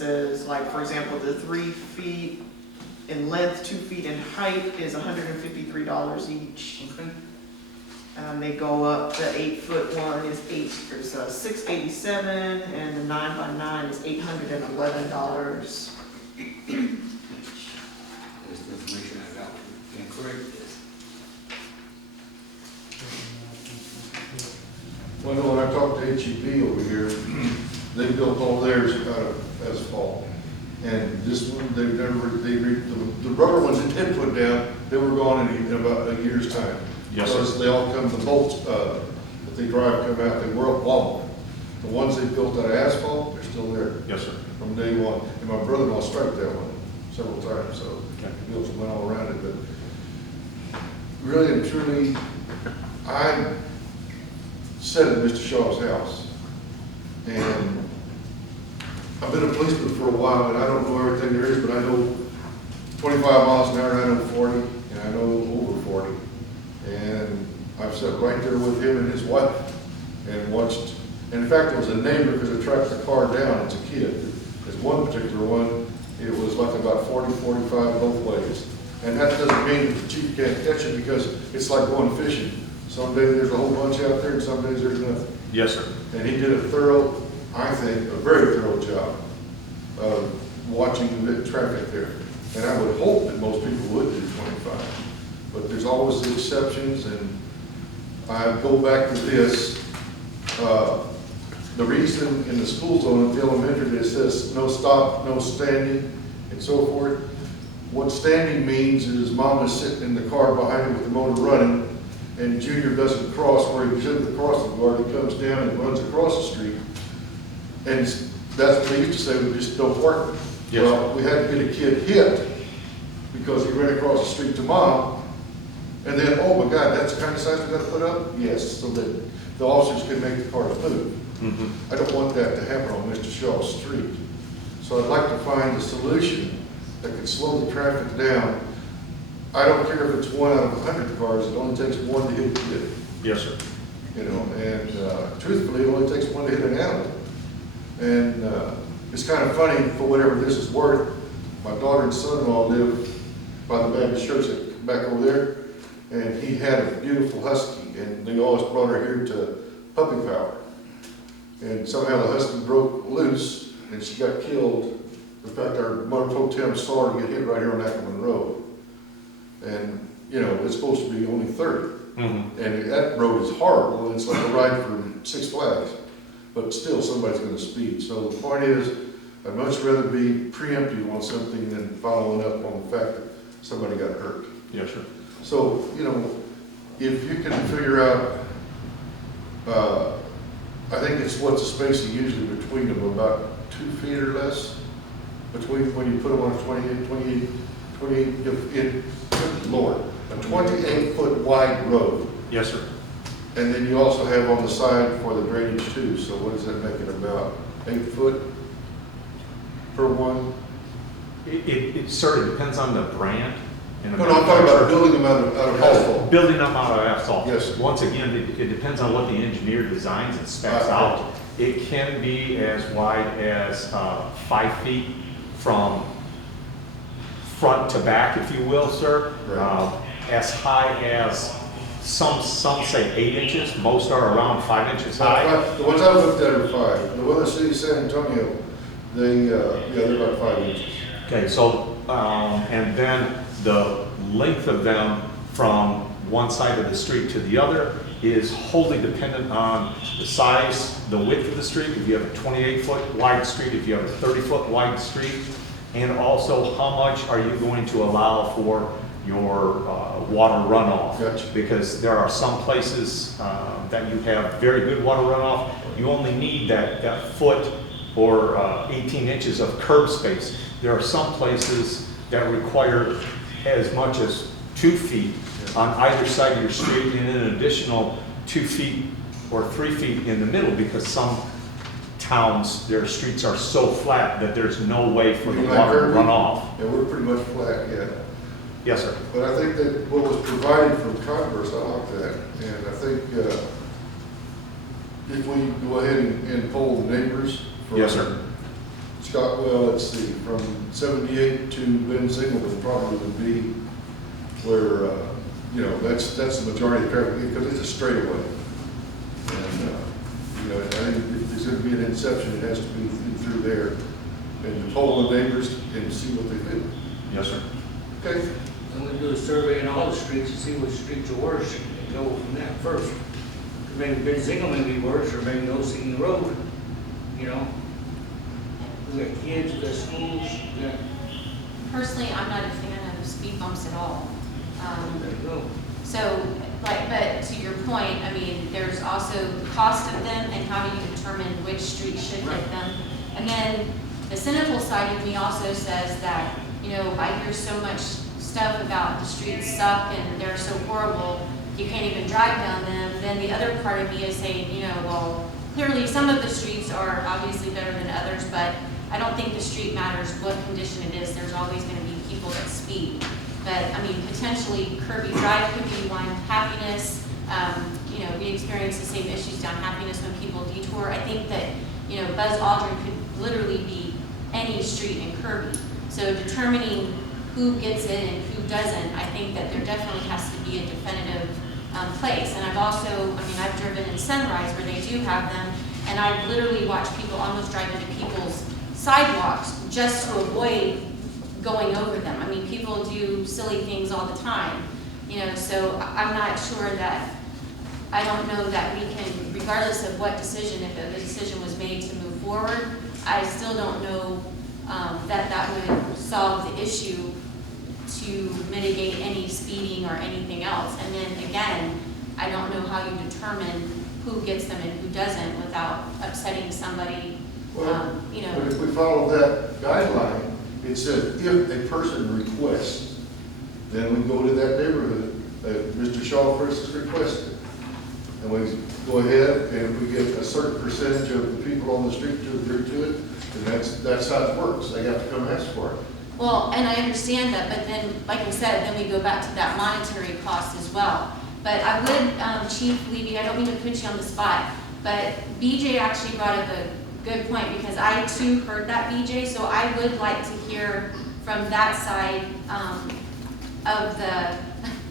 says, like, for example, the 3 feet in length, 2 feet in height is $153 each. Okay. They go up, the 8-foot one is $687, and the 9x9 is $811. That's the information I got. Can correct this. Well, no, when I talked to HEB over here, they built all theirs out of asphalt. And this one, the rubber ones that they put down, they were gone in about a year's time. Yes, sir. Because they all come, the bolts that they drive come out, they were wobble. The ones they built out of asphalt, they're still there Yes, sir. from day one. And my brother-in-law striped that one several times, so Okay. he built went all around it. But really and truly, I sat at Mr. Shaw's house, and I've been a policeman for a while, and I don't know everything there is, but I know 25 miles an hour, and I know 40, and I know over 40. And I've sat right there with him and his wife and watched. And in fact, there was a neighbor because I tracked the car down as a kid. There's one particular one, it was like about 40, 45 both ways. And that doesn't mean that the chief can't catch it, because it's like going fishing. Some days there's a whole bunch out there, and some days there's nothing. Yes, sir. And he did a thorough, I think, a very thorough job of watching the traffic there. And I would hope that most people would do 25. But there's always the exceptions, and I go back to this. The reason in the school zone, in the elementary, it says no stop, no standing, and so forth. What standing means is mom is sitting in the car behind him with the motor running, and Junior doesn't cross where he should have crossed the guard. He comes down and runs across the street. And that's what they used to say, we just don't park. Yes. Well, we had to get a kid hit because he ran across the street to mom. And then, oh my God, that's the kind of signs we got to put up? Yes, so that the officers can make the cars move. Mm-hmm. I don't want that to happen on Mr. Shaw's street. So I'd like to find a solution that can slow the traffic down. I don't care if it's 1 out of 100 cars, it only takes 1 to hit a kid. Yes, sir. You know, and truthfully, it only takes 1 to hit an animal. And it's kind of funny, for whatever this is worth, my daughter and son-in-law live by the Baptist church back over there, and he had a beautiful husky, and they always brought her here to puppy power. And somehow the husky broke loose, and she got killed. In fact, our mother pro tem saw her get hit right here on Ackerman Road. And, you know, it's supposed to be only 30. Mm-hmm. And that road is horrible, it's like a ride for Six Flags. But still, somebody's gonna speed. So the point is, I'd much rather be preemptive on something than following up on the fact that somebody got hurt. Yes, sir. So, you know, if you can figure out, I think it's what's the spacing usually between them, about 2 feet or less, between when you put them on a 28-foot wide road. Yes, sir. And then you also have on the side for the drainage too, so what does that make it, about 8 foot per one? It sort of depends on the brand. And the No, I'm talking about building them out of asphalt. Building them out of asphalt. Yes. Once again, it depends on what the engineer designs and specs out. It can be as wide as 5 feet from front to back, if you will, sir. Right. As high as some say 8 inches. Most are around 5 inches high. The ones I looked at are 5. The one in the city of San Antonio, they're about 5 inches. Okay, so, and then the length of them from one side of the street to the other is wholly dependent on the size, the width of the street, if you have a 28-foot wide street, if you have a 30-foot wide street, and also how much are you going to allow for your water runoff. Gotcha. Because there are some places that you have very good water runoff, you only need that foot or 18 inches of curb space. There are some places that require as much as 2 feet on either side of your street and an additional 2 feet or 3 feet in the middle, because some towns, their streets are so flat that there's no way for the water to run off. Yeah, we're pretty much flat, yeah. Yes, sir. But I think that what was provided from Congress, I like that. And I think if we go ahead and poll the neighbors. Yes, sir. Scott, well, let's see, from 78 to Ben Singleton probably would be where, you know, that's the majority of traffic, because it's a straightaway. And, you know, I think if there's gonna be an inception, it has to be through there. And to poll the neighbors and see what they feel. Yes, sir. Okay? I'm gonna do a survey in all the streets and see which streets are worse and go from there first. Maybe Ben Zingle may be worse, or maybe no seeing the road, you know? We got kids, we got schools, we got, Personally, I'm not a fan of speed bumps at all. there you go. So, but to your point, I mean, there's also the cost of them and how do you determine which street should hit them. And then the cynical side of me also says that, you know, I hear so much stuff about the streets suck and they're so horrible, you can't even drive down them. Then the other part of me is saying, you know, well, clearly some of the streets are obviously better than others, but I don't think the street matters what condition it is. There's always going to be people that speed. But I mean, potentially Kirby Drive could be one. Happiness, you know, we experience the same issues down Happiness when people detour. I think that, you know, Buzz Aldrin could literally be any street in Kirby. So determining who gets in and who doesn't, I think that there definitely has to be a definitive place. And I've also, I mean, I've driven in Sunrise where they do have them, and I've literally watched people almost drive into people's sidewalks just to avoid going over them. I mean, people do silly things all the time, you know, so I'm not sure that, I don't know that we can, regardless of what decision, if a decision was made to move forward, I still don't know that would solve the issue to mitigate any speeding or anything else. And then again, I don't know how you determine who gets them and who doesn't without upsetting somebody, Well, you know. but if we follow that guideline, it says if a person requests, then we go to that neighborhood that Mr. Shaw first has requested. And we go ahead and if we get a certain percentage of the people on the street to agree to it, then that's how it works. They have to come ask for it. Well, and I understand that, but then, like I said, then we go back to that monetary cost as well. But I would, Chief Levy, I don't mean to put you on the spot, but BJ actually brought up a good point because I too heard that, BJ, so I would like to hear from that side of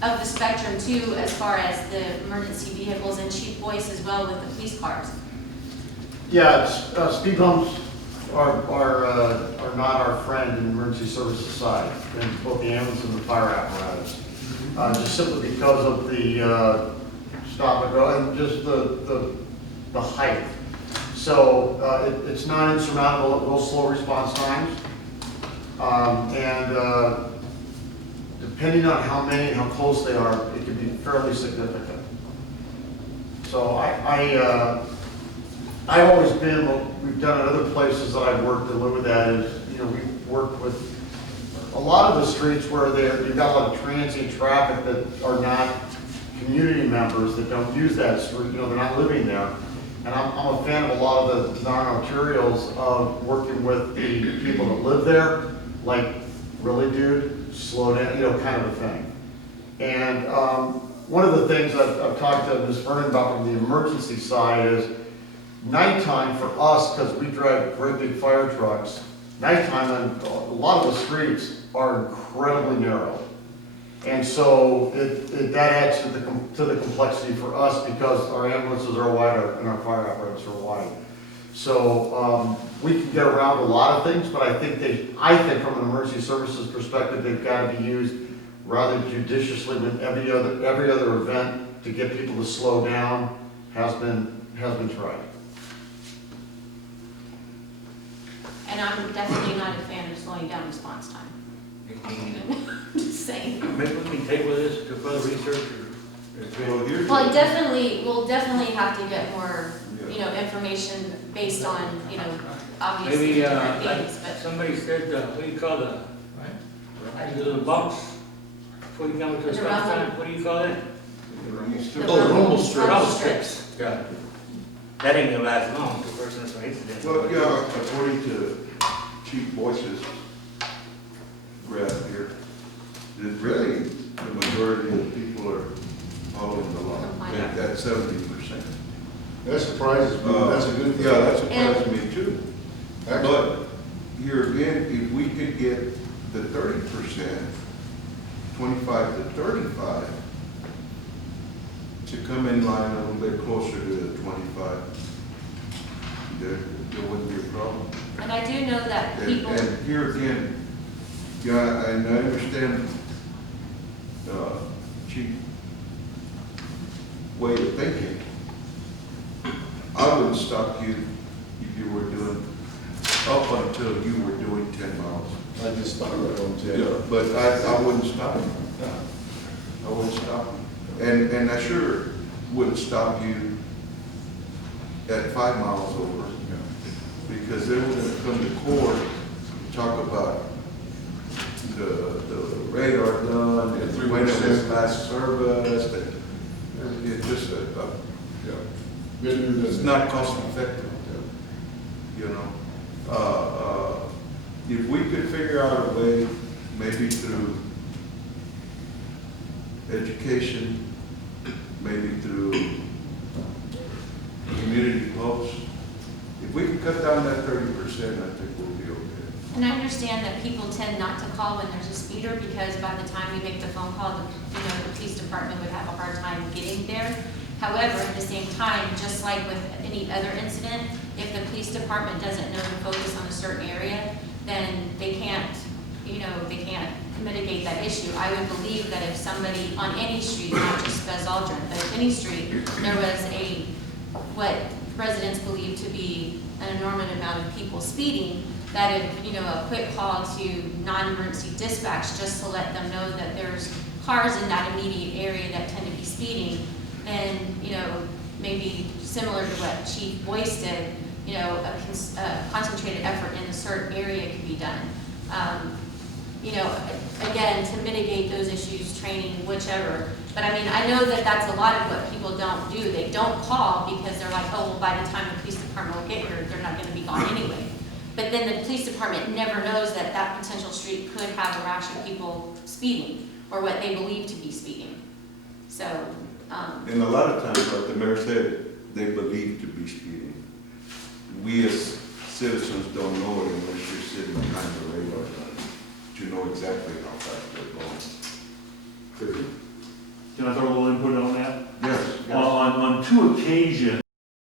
the spectrum too, as far as the emergency vehicles, and Chief Boyce as well with the police cars. Yeah, speed bumps are not our friend in the emergency services side, in both the ambulance and the fire apparatus. Just simply because of the stop and go and just the height. So it's not insurmountable. It will slow response times. And depending on how many and how close they are, it can be fairly significant. So I've always been, what we've done at other places that I've worked and live with that is, you know, we've worked with a lot of the streets where you've got a lot of transient traffic that are not community members that don't use that street, you know, they're not living there. And I'm a fan of a lot of the design arterials of working with the people that live there, like, really dude, slow down, you know, kind of a thing. And one of the things I've talked to Ms. Vernon about from the emergency side is nighttime for us, because we drive great big fire trucks, nighttime on a lot of the streets are incredibly narrow. And so that adds to the complexity for us because our ambulances are wider and our fire apparatus are wide. So we can get around a lot of things, but I think from an emergency services perspective, they've got to be used rather judiciously when every other event to get people to slow down has been tried. And I'm definitely not a fan of slowing down response time. Just saying. Maybe we can table this to further research or. Well, we'll definitely have to get more, you know, information based on, you know, obviously Maybe, different like things, but. somebody said, what do you call the little bumps? Before you come to a The stop rumble. sign, what do you call it? The Oh, rumble strips. Rumble strips. Yeah. That ain't gonna last long, the person that's an incident. Well, yeah, according to Chief Boyce's graph here, that really the majority of people are following the law, Compliant. that 70%. That surprises me. That's a good thing. Yeah, that surprised me too. Actually, But 30%, 25 to 35, to come in line a little bit closer to the 25, there wouldn't be a problem. And I do know that And, people, and here again, yeah, and I understand, Chief way of thinking. I wouldn't stop you if you were doing, up until you were doing 10 miles. I just thought right on Yeah, but I wouldn't stop you. I wouldn't stop you. And I sure wouldn't stop you at 5 miles over. Because they were gonna come to court and talk about the radar gun and when it was last serviced, and it's just it's not cost effective, you know. If we could figure out a way, maybe through education, maybe through community posts, if we can cut down that 30%, I think we'll be okay. and I understand that people tend not to call when there's a speeder, because by the time you make the phone call, the police department would have a hard time getting there. However, at the same time, just like with any other incident, if the police department doesn't know to focus on a certain area, then they can't mitigate that issue. I would believe that if somebody on any street, not just Bezaldrin, but if any street, there was what residents believe to be an enormous amount of people speeding, that if, a quick call to non-emergency dispatch just to let them know that there's cars in that immediate area that tend to be speeding, then, maybe similar to what Chief Boyce did, a concentrated effort in a certain area could be done. Again, to mitigate those issues, training, whichever. But I mean, I know that that's a lot of what people don't do. They don't call because they're like, oh, well, by the time the police department will get here, they're not going to be gone anyway. But then the police department never knows that that potential street could have a rash of people speeding, or what they believe to be speeding. So, And a lot of times, like the mayor said, they believe to be speeding. We as citizens don't know it unless you're sitting behind the radar gun to know exactly how fast they're going. Can I throw a little input on that? Yes. On 2 occasions,